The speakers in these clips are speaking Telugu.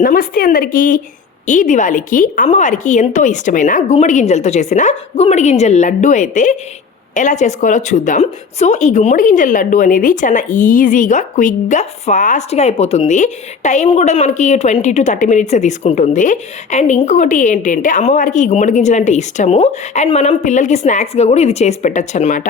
నమస్తే అందరికీ. ఈ దివాళీకి అమ్మవారికి ఎంతో ఇష్టమైన గుమ్మడి గింజలతో చేసిన గుమ్మడి గింజల లడ్డు అయితే ఎలా చేసుకోవాలో చూద్దాం. సో ఈ గుమ్మడి గింజల లడ్డు అనేది చాలా ఈజీగా క్విక్గా ఫాస్ట్గా అయిపోతుంది. టైం కూడా మనకి ట్వంటీ టు థర్టీ మినిట్సే తీసుకుంటుంది. అండ్ ఇంకొకటి ఏంటంటే అమ్మవారికి ఈ గుమ్మడి గింజలు అంటే ఇష్టము. అండ్ మనం పిల్లలకి స్నాక్స్గా కూడా ఇది చేసి పెట్టచ్చు అనమాట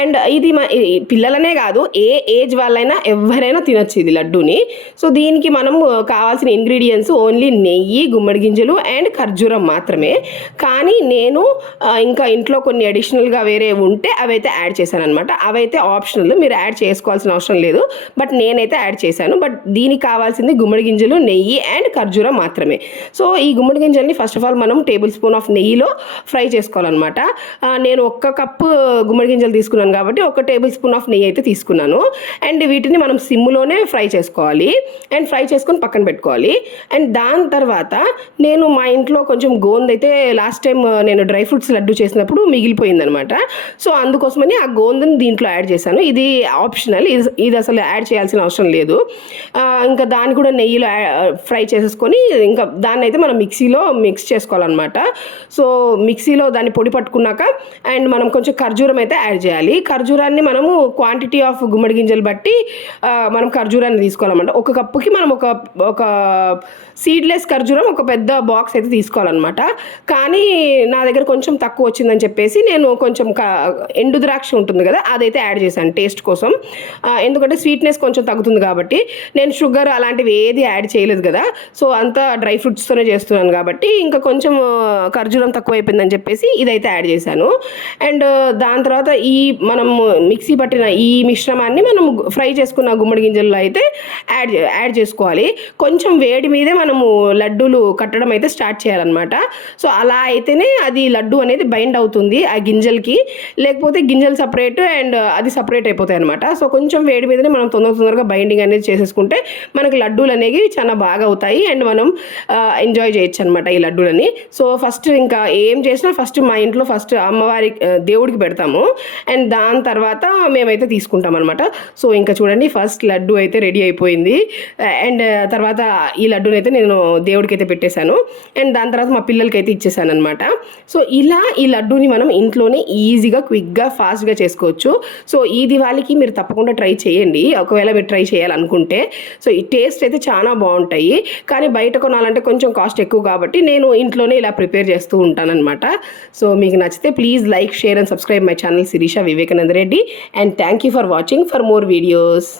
అండ్ ఇది మ- పిల్లలనే కాదు ఏ ఏజ్ వాళ్ళైనా ఎవరైనా తినొచ్చు ఇది లడ్డూని. సో దీనికి మనం కావాల్సిన ఇంగ్రీడియంట్స్ ఓన్లీ నెయ్యి గుమ్మడి గింజలు అండ్ ఖర్జూరం మాత్రమే. కానీ నేను ఇంకా ఇంట్లో కొన్ని అడిషనల్గా వేరే ఉంటే అవైతే యాడ్ చేశాను అనమాట అవైతే ఆప్షనల్ మీరు యాడ్ చేసుకోవాల్సిన అవసరం లేదు. బట్ నేనైతే యాడ్ చేశాను. బట్ దీనికి కావాల్సింది గుమ్మడి గింజలు నెయ్యి అండ్ ఖర్జూరం మాత్రమే. సో ఈ గుమ్మడి గింజల్ని ఫస్ట్ ఆఫ్ ఆల్ మనం టేబుల్ స్పూన్ ఆఫ్ నెయ్యిలో ఫ్రై చేసుకోవాలన్నమాట. నేను ఒక్క కప్పు గుమ్మడి గింజలు తీసుకున్నాను కాబట్టి ఒక టేబుల్ స్పూన్ ఆఫ్ నెయ్యి అయితే తీసుకున్నాను. అండ్ వీటిని మనం సిమ్లోనే ఫ్రై చేసుకోవాలి. అండ్ ఫ్రై చేసుకొని పక్కన పెట్టుకోవాలి. అండ్ దాని తర్వాత నేను మా ఇంట్లో కొంచెం గోందైతే అయితే లాస్ట్ టైం నేను డ్రై ఫ్రూట్స్ లడ్డు చేసినప్పుడు మిగిలిపోయిందనమాట సో అందుకోసమని ఆ గోందని దీంట్లో యాడ్ చేశాను. ఇది ఆప్షనల్. ఇది ఇది అసలు యాడ్ చేయాల్సిన అవసరం లేదు. ఇంకా దాన్ని కూడా నెయ్యిలో ఫ్రై చేసేసుకొని ఇంకా దాన్ని అయితే మనం మిక్సీలో మిక్స్ చేసుకోవాలన్నమాట. సో మిక్సీలో దాన్ని పొడి పట్టుకున్నాక అండ్ మనం కొంచెం ఖర్జూరం అయితే యాడ్ చేయాలి. ఖర్జూరాన్ని మనము క్వాంటిటీ ఆఫ్ గుమ్మడి గింజలు బట్టి మనం ఖర్జూరాన్ని తీసుకోవాలన్నమాట. ఒక కప్పుకి మనం ఒక ఒక సీడ్లెస్ ఖర్జూరం ఒక పెద్ద బాక్స్ అయితే తీసుకోవాలన్నమాట. కానీ నా దగ్గర కొంచెం తక్కువ వచ్చిందని చెప్పేసి నేను కొంచెం ఎండు ద్రాక్ష ఉంటుంది కదా అదైతే యాడ్ చేశాను టేస్ట్ కోసం. ఎందుకంటే స్వీట్నెస్ కొంచెం తగ్గుతుంది కాబట్టి నేను షుగర్ అలాంటివి ఏది యాడ్ చేయలేదు కదా సో అంతా డ్రై ఫ్రూట్స్తోనే చేస్తున్నాను కాబట్టి ఇంకా కొంచెం ఖర్జూరం తక్కువైపోయిందని చెప్పేసి ఇదైతే యాడ్ చేశాను. అండ్ దాని తర్వాత ఈ మనం మిక్సీ పట్టిన ఈ మిశ్రమాన్ని మనం ఫ్రై చేసుకున్న గుమ్మడి గింజల్లో అయితే యాడ్ యాడ్ చేసుకోవాలి. కొంచెం వేడి మీదే మనము లడ్డూలు కట్టడం అయితే స్టార్ట్ చేయాలన్నమాట. సో అలా అయితేనే అది లడ్డు అనేది బైండ్ అవుతుంది ఆ గింజలకి. లేకపోతే గింజలు సపరేట్ అండ్ అది సపరేట్ అయిపోతాయి అనమాట సో కొంచెం వేడి మీదనే మనం తొందర తొందరగా బైండింగ్ అనేది చేసేసుకుంటే మనకి లడ్డూలు అనేవి చాలా బాగా అవుతాయి అండ్ మనం ఎంజాయ్ చేయొచ్చు అనమాట ఈ లడ్డూలని. సో ఫస్ట్ ఇంకా ఏం చేసినా ఫస్ట్ మా ఇంట్లో ఫస్ట్ అమ్మవారి దేవుడికి పెడతాము. అండ్ దాని తర్వాత మేమైతే తీసుకుంటాం అనమాట సో ఇంకా చూడండి ఫస్ట్ లడ్డు అయితే రెడీ అయిపోయింది. అండ్ తర్వాత ఈ లడ్డూని అయితే నేను దేవుడికి అయితే పెట్టేశాను. అండ్ దాని తర్వాత మా పిల్లలకి అయితే ఇచ్చేసాను అనమాట సో ఇలా ఈ లడ్డూని మనం ఇంట్లోనే ఈజీగా క్విక్గా ఫాస్ట్గా చేసుకోవచ్చు. సో ఈ దివాళీకి మీరు తప్పకుండా ట్రై చేయండి. ఒకవేళ మీరు ట్రై చేయాలనుకుంటే. సో ఈ టేస్ట్ అయితే చాలా బాగుంటాయి. కానీ బయట కొనాలంటే కొంచెం కాస్ట్ ఎక్కువ కాబట్టి నేను ఇంట్లోనే ఇలా ప్రిపేర్ చేస్తూ ఉంటానన్నమాట. సో మీకు నచ్చితే please like share and subscribe my channel Shirisha Vivekananda Reddy. And thank you for watching for more videos.